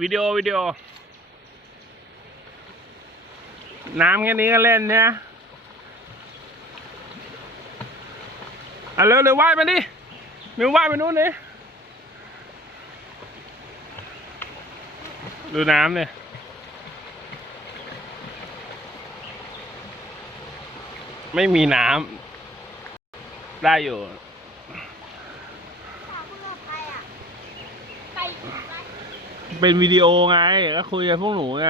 วิดีโอวิดีโอ น้ำแค่นี้ก็เล่นเนี่ยอะเร็วเร็วว่ายมาดิมิวว่ายไปนู้นดิดูน้ำเนี่ยไม่มีน้ำได้อยู่ เป็นวิดีโอไงก็คุยกับพวกหนูไง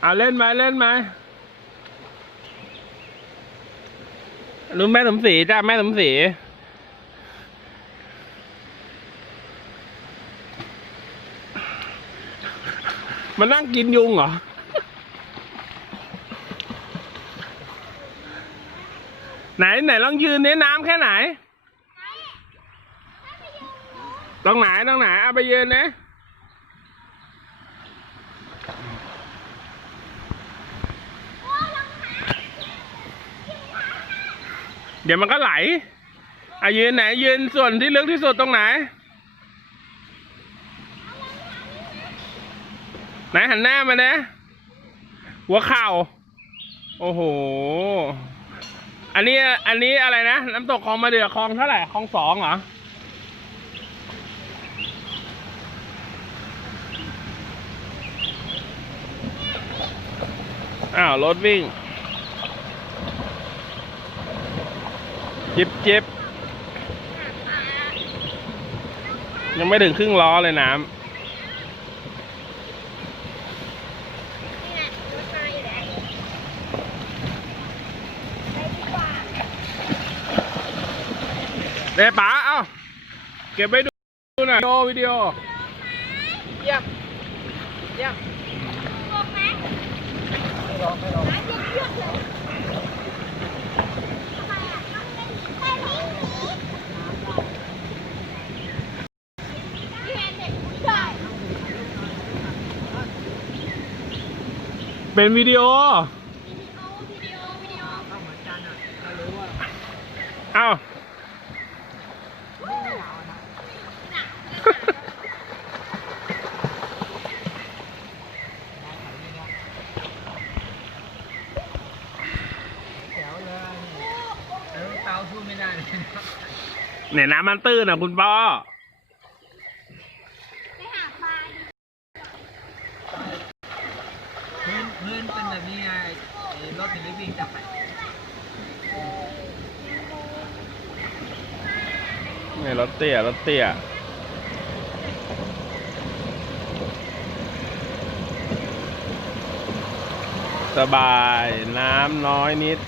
เอาเล่นไหมเล่นไหมรู้แม่สมศรีจ้าแม่สมศรีมานั่งกินยุงเหรอ ไหนไหนลองยืนเน้น้ำแค่ไหนตรงไหนตรงไหนเอาไปยืนนะ เดี๋ยวมันก็ไหลอะยืนไหนยืนส่วนที่ลึกที่สุดตรงไหน ไหนหันหน้ามานะ หัวเข่า โอ้โห อันนี้อันนี้อะไรนะ น้ำตกคลองมาเดือคลองเท่าไหร่คลองสองเหรออ้าวรถวิ่ง จิบจิบยังไม่ถึงครึ่งล้อเลยน้ำเด้ป๋าเอ้า เก็บไปดูหน่อยวิดีโอวิดีโอ เยี่ยม เยี่ยมไม่ร้องไม่ร้อง เป็นวิดีโอก็เหมือนกันอะก็รู้ว่าเอ้าแถวเลยเออเตาพูดไม่ได้เลยเนี่ยน้ำมันตื้นอะคุณพ่อ พื้นเป็นแบบนี้ไงรถถึงได้วิ่งได้เนี่รถเตี้ยรถเตี้ยสบายน้ำน้อยนิด